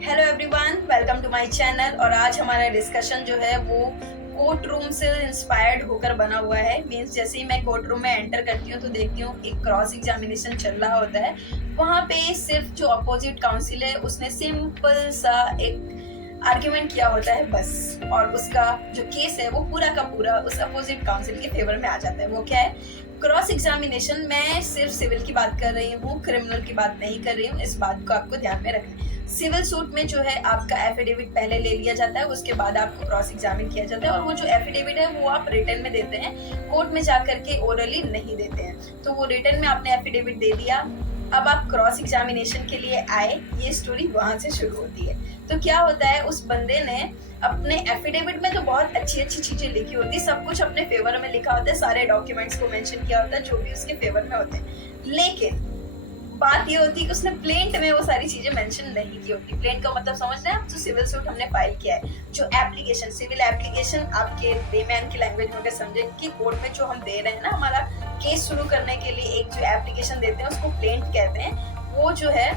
Hello everyone, welcome to my channel. और आज हमारा डिस्कशन जो है वो कोर्ट रूम से इंस्पायर्ड होकर बना हुआ है। मींस जैसे ही मैं कोर्ट रूम में एंटर करती हूँ तो देखती हूँ एक क्रॉस एग्जामिनेशन चल रहा होता है। वहाँ पे सिर्फ जो अपोजिट काउंसिल है उसने सिंपल सा एक आर्ग्यूमेंट किया होता है बस, और उसका जो केस है वो पूरा का पूरा उस अपोजिट काउंसिल के फेवर में आ जाता है। वो क्या है? Cross examination. मैं सिर्फ सिविल की बात कर रही हूँ, क्रिमिनल की बात नहीं कर रही हूँ। इस बात को आपको ध्यान में रखना है। सिविल सूट में जो है आपका एफिडेविट पहले ले लिया जाता है, उसके बाद आपको क्रॉस एग्जामिन किया जाता है, और वो जो एफिडेविट है वो आप रिटन में देते हैं, कोर्ट में जाकर के ओरली नहीं देते हैं। तो वो रिटन में आपने एफिडेविट दे दिया, अब आप क्रॉस एग्जामिनेशन के लिए आए, ये स्टोरी वहां से शुरू होती है। तो क्या होता है, उस बंदे ने अपने एफिडेविट में तो बहुत अच्छी अच्छी चीजें लिखी होती है, सब कुछ अपने फेवर में लिखा होता है, सारे डॉक्यूमेंट्स को मेंशन किया होता है जो भी उसके फेवर में होते हैं। लेकिन बात ये होती है कि उसने प्लेंट में वो सारी चीजें मेंशन नहीं की होती। प्लेंट का मतलब समझ रहे हैं आप? जो सिविल सूट हमने फाइल किया है, जो एप्लीकेशन, सिविल एप्लीकेशन आपके लेमैन की लैंग्वेज में समझे कि कोर्ट में जो हम दे रहे हैं ना, हमारा केस शुरू करने के लिए एक जो एप्लीकेशन देते हैं उसको प्लेंट कहते हैं। वो जो है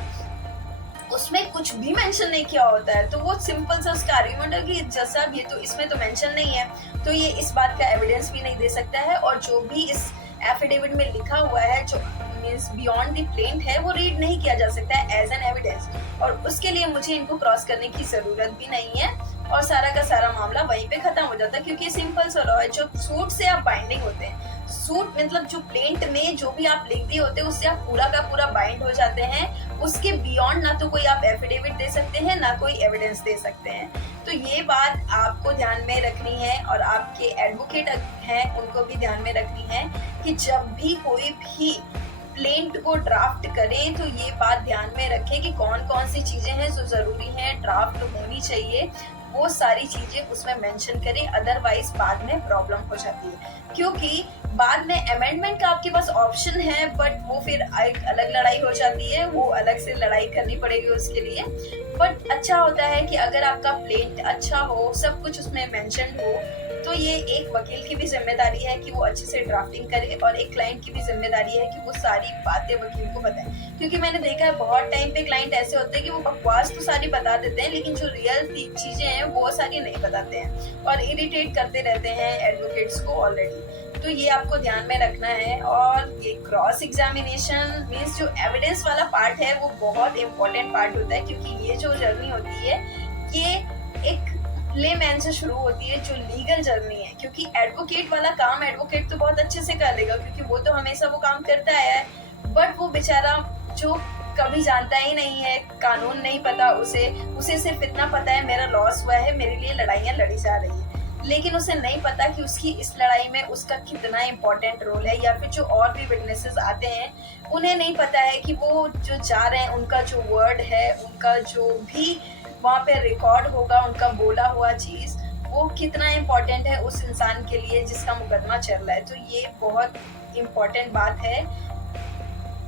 उसमें कुछ भी मेंशन नहीं किया होता है, तो वो सिंपल सा उसका आर्गुमेंट है कि जैसा ये तो इसमें तो मेंशन नहीं है, तो ये इस बात का एविडेंस भी नहीं दे सकता है, और जो भी इस एफिडेविट में लिखा हुआ है जो मींस बियॉन्ड द प्लेंट है वो रीड नहीं किया जा सकता है एज एन एविडेंस। और उसके लिए मुझे इनको क्रॉस करने की जरूरत भी नहीं है, और सारा का सारा मामला वहीं पे खत्म हो जाता है, क्योंकि सिंपल सा लॉ है। जो सूट से आप बाइंडिंग होते हैं, सूट मतलब जो प्लेंट में जो भी आप लिख दिए होते हैं उससे आप पूरा का पूरा बाइंड हो जाते हैं। उसके बियॉन्ड ना तो कोई आप एफिडेविट दे सकते हैं ना कोई एविडेंस दे सकते हैं। तो ये बात आपको ध्यान में रखनी है, और आपके एडवोकेट हैं उनको भी ध्यान में रखनी है कि जब भी कोई भी प्लेंट को ड्राफ्ट करें तो ये बात ध्यान में रखें कि कौन कौन सी चीजें हैं जो जरूरी हैं, ड्राफ्ट होनी चाहिए, वो सारी चीजें उसमें मेंशन करें। अदरवाइज बाद में प्रॉब्लम हो जाती है, क्योंकि बाद में अमेंडमेंट का आपके पास ऑप्शन है, बट वो फिर एक अलग लड़ाई हो जाती है, वो अलग से लड़ाई करनी पड़ेगी उसके लिए। बट अच्छा होता है कि अगर आपका प्लेंट अच्छा हो, सब कुछ उसमें मेंशन हो, तो ये एक वकील की भी जिम्मेदारी है कि वो अच्छे से ड्राफ्टिंग करे, और एक क्लाइंट की भी जिम्मेदारी है कि वो सारी बातें वकील को बताए। क्योंकि मैंने देखा है बहुत टाइम पे क्लाइंट ऐसे होते हैं कि वो बकवास तो सारी बता देते हैं, लेकिन जो रियल चीजें हैं वो सारी नहीं बताते हैं, और इरिटेट करते रहते हैं एडवोकेट्स को ऑलरेडी। तो ये आपको ध्यान में रखना है। और ये क्रॉस एग्जामिनेशन मीन्स जो एविडेंस वाला पार्ट है वो बहुत इंपॉर्टेंट पार्ट होता है, क्योंकि ये जो जर्नी होती है ये एक लेमैन से शुरू होती है, जो लीगल जर्नी है। क्योंकि एडवोकेट वाला काम एडवोकेट तो बहुत अच्छे से कर लेगा, क्योंकि वो तो हमेशा वो काम करता आया है, बट वो बेचारा जो कभी जानता ही नहीं है, कानून नहीं पता उसे सिर्फ इतना पता है मेरा लॉस हुआ है, मेरे लिए लड़ाइयाँ लड़ी जा रही है, लेकिन उसे नहीं पता कि उसकी इस लड़ाई में उसका कितना इम्पोर्टेंट रोल है। या फिर जो और भी विटनेसेस आते हैं उन्हें नहीं पता है कि वो जो जा रहे हैं उनका जो वर्ड है, उनका जो भी वहाँ पे रिकॉर्ड होगा, उनका बोला हुआ चीज वो कितना इम्पोर्टेंट है उस इंसान के लिए जिसका मुकदमा चल रहा है। तो ये बहुत इम्पोर्टेंट बात है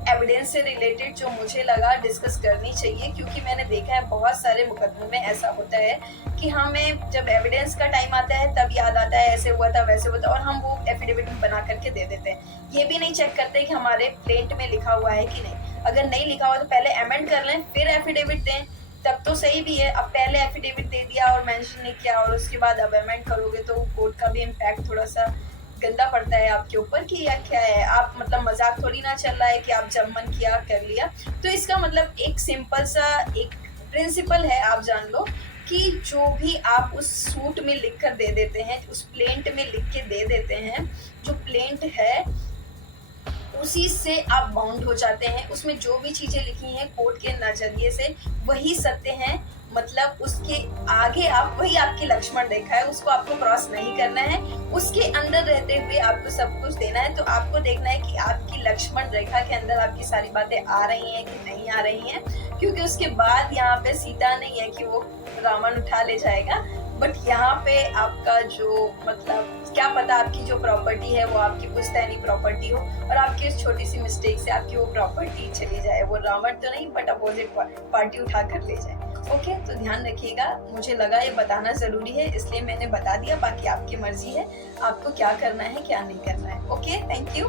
एविडेंस से रिलेटेड, जो मुझे लगा डिस्कस करनी चाहिए, क्योंकि मैंने देखा है बहुत सारे मुकदमों में ऐसा होता है कि हमें जब एविडेंस का टाइम आता है तब याद आता है ऐसे हुआ था वैसे हुआ था, और हम वो एफिडेविट बना करके दे देते हैं। ये भी नहीं चेक करते कि हमारे प्लेंट में लिखा हुआ है कि नहीं। अगर नहीं लिखा हुआ तो पहले अमेंड कर लें फिर एफिडेविट दें, तब तो सही भी है। अब पहले एफिडेविट दे दिया और मेंशन नहीं किया और उसके बाद अब अमेंड करोगे तो कोर्ट का भी इम्पैक्ट थोड़ा सा गंदा पड़ता है आपके ऊपर कि या क्या है, आप मतलब मजाक थोड़ी ना चल रहा है कि आप जब मन किया कर लिया। तो इसका मतलब एक सिंपल सा एक प्रिंसिपल है, आप जान लो कि जो भी आप उस सूट में लिख कर दे देते हैं, उस प्लेंट में लिख के दे देते हैं, जो प्लेंट है उसी से आप बाउंड हो जाते हैं। उसमें जो भी चीजें लिखी हैं कोर्ट के नजरिए से वही सत्य हैं, मतलब उसके आगे आप वही आपकी लक्ष्मण रेखा है, उसको आपको क्रॉस नहीं करना है, उसके अंदर रहते हुए आपको सब कुछ देना है। तो आपको देखना है कि आपकी लक्ष्मण रेखा के अंदर आपकी सारी बातें आ रही हैं कि नहीं आ रही हैं, क्योंकि उसके बाद यहाँ पे सीता नहीं है कि वो रावण उठा ले जाएगा, बट यहाँ पे आपका जो मतलब क्या पता आपकी जो प्रॉपर्टी है वो आपकी पुश्तैनी प्रॉपर्टी हो, और आपकी उस छोटी सी मिस्टेक से आपकी वो प्रॉपर्टी चली जाए, वो रावण तो नहीं बट अपोजिट पार्टी उठा कर ले जाए। ओके, तो ध्यान रखिएगा, मुझे लगा ये बताना जरूरी है इसलिए मैंने बता दिया, बाकी आपकी मर्जी है आपको क्या करना है क्या नहीं करना है। Okay, thank you.